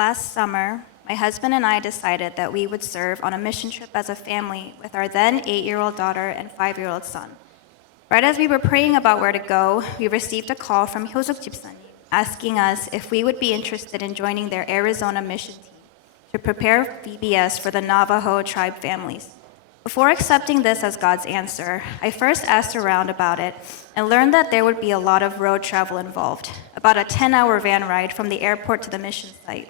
Last summer, my husband and I decided that we would serve on a mission trip as a family with our then 8-year-old daughter and 5-year-old son. Right as we were praying about where to go, we received a call from 한유정집사 asking us if we would be interested in joining their Arizona mission team to prepare VBS for the Navajo tribe families. Before accepting this as God's answer, I first asked around about it and learned that there would be a lot of road travel involved, about a 10-hour van ride from the airport to the mission site.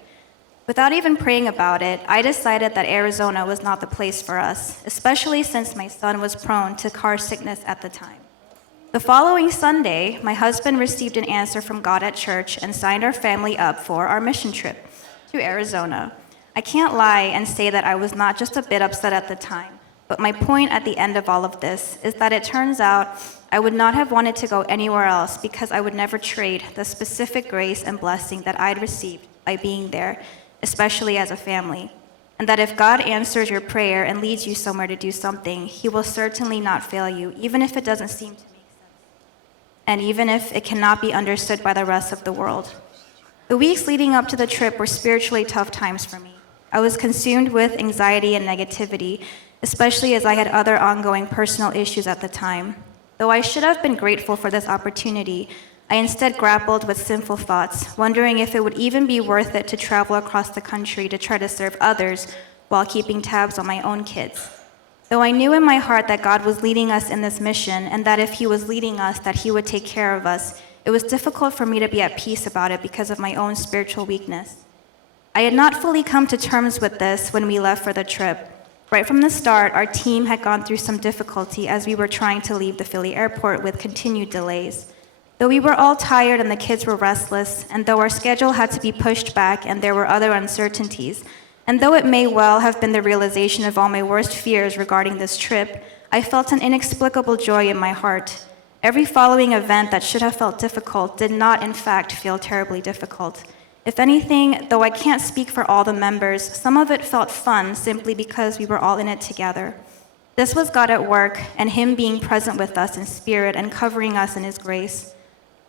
Without even praying about it, I decided that Arizona was not the place for us, especially since my son was prone to car sickness at the time. The following Sunday, my husband received an answer from God at church and signed our family up for our mission trip to Arizona. I can't lie and say that I was not just a bit upset at the time, but my point at the end of all of this is that it turns out I would not have wanted to go anywhere else because I would never trade the specific grace and blessing that I'd received by being there, especially as a family. And that if God answers your prayer and leads you somewhere to do something, He will certainly not fail you, even if it doesn't seem to make sense, and even if it cannot be understood by the rest of the world. The weeks leading up to the trip were spiritually tough times for me. I was consumed with anxiety and negativity, especially as I had other ongoing personal issues at the time. Though I should have been grateful for this opportunity, I instead grappled with sinful thoughts, wondering if it would even be worth it to travel across the country to try to serve others while keeping tabs on my own kids. Though I knew in my heart that God was leading us in this mission and that if He was leading us, that He would take care of us, it was difficult for me to be at peace about it because of my own spiritual weakness. I had not fully come to terms with this when we left for the trip. Right from the start, our team had gone through some difficulty as we were trying to leave the Philly airport with continued delays. Though we were all tired and the kids were restless, and though our schedule had to be pushed back and there were other uncertainties, and though it may well have been the realization of all my worst fears regarding this trip, I felt an inexplicable joy in my heart. Every following event that should have felt difficult did not, in fact, feel terribly difficult. If anything, though I can't speak for all the members, some of it felt fun simply because we were all in it together. This was God at work and Him being present with us in spirit and covering us in His grace.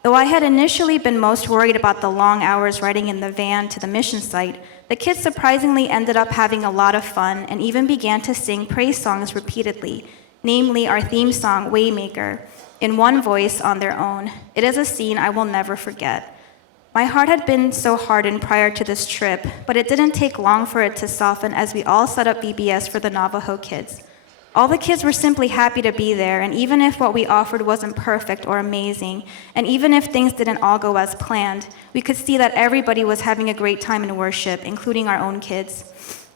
Though I had initially been most worried about the long hours riding in the van to the mission site, the kids surprisingly ended up having a lot of fun and even began to sing praise songs repeatedly, namely our theme song, Waymaker, in one voice on their own. It is a scene I will never forget. My heart had been so hardened prior to this trip, but it didn't take long for it to soften as we all set up VBS for the Navajo kids. All the kids were simply happy to be there, and even if what we offered wasn't perfect or amazing, and even if things didn't all go as planned, we could see that everybody was having a great time in worship, including our own kids.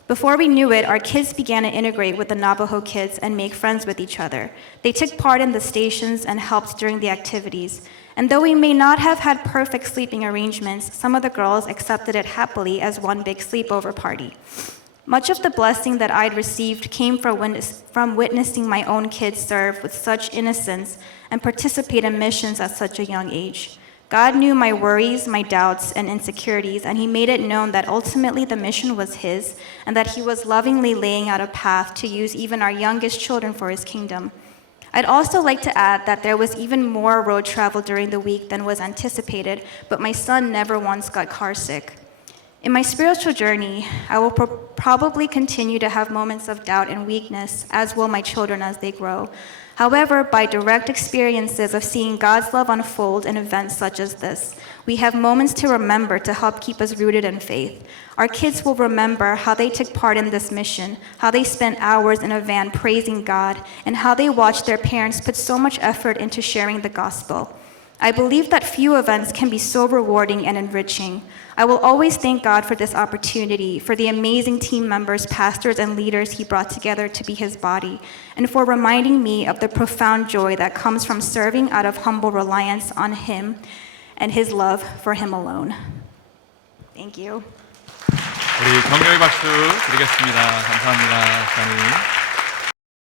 Before we knew it, our kids began to integrate with the Navajo kids and make friends with each other. They took part in the stations and helped during the activities. And though we may not have had perfect sleeping arrangements, some of the girls accepted it happily as one big sleepover party. Much of the blessing that I'd received came from witnessing my own kids serve with such innocence and participate in missions at such a young age. God knew my worries, my doubts, and insecurities, and He made it known that ultimately the mission was His, and that He was lovingly laying out a path to use even our youngest children for His kingdom. I'd also like to add that there was even more road travel during the week than was anticipated, but my son never once got car sick. In my spiritual journey, I will probably continue to have moments of doubt and weakness, as will my children as they grow. However, by direct experiences of seeing God's love unfold in events such as this, we have moments to remember to help keep us rooted in faith. Our kids will remember how they took part in this mission, how they spent hours in a van praising God, and how they watched their parents put so much effort into sharing the gospel. I believe that few events can be so rewarding and enriching. I will always thank God for this opportunity, for the amazing team members, pastors, and leaders He brought together to be His body, and for reminding me of the profound joy that comes from serving out of humble reliance on Him and His love for Him alone. Thank you. 우리 격려의 박수 드리겠습니다. 감사합니다, 목사님.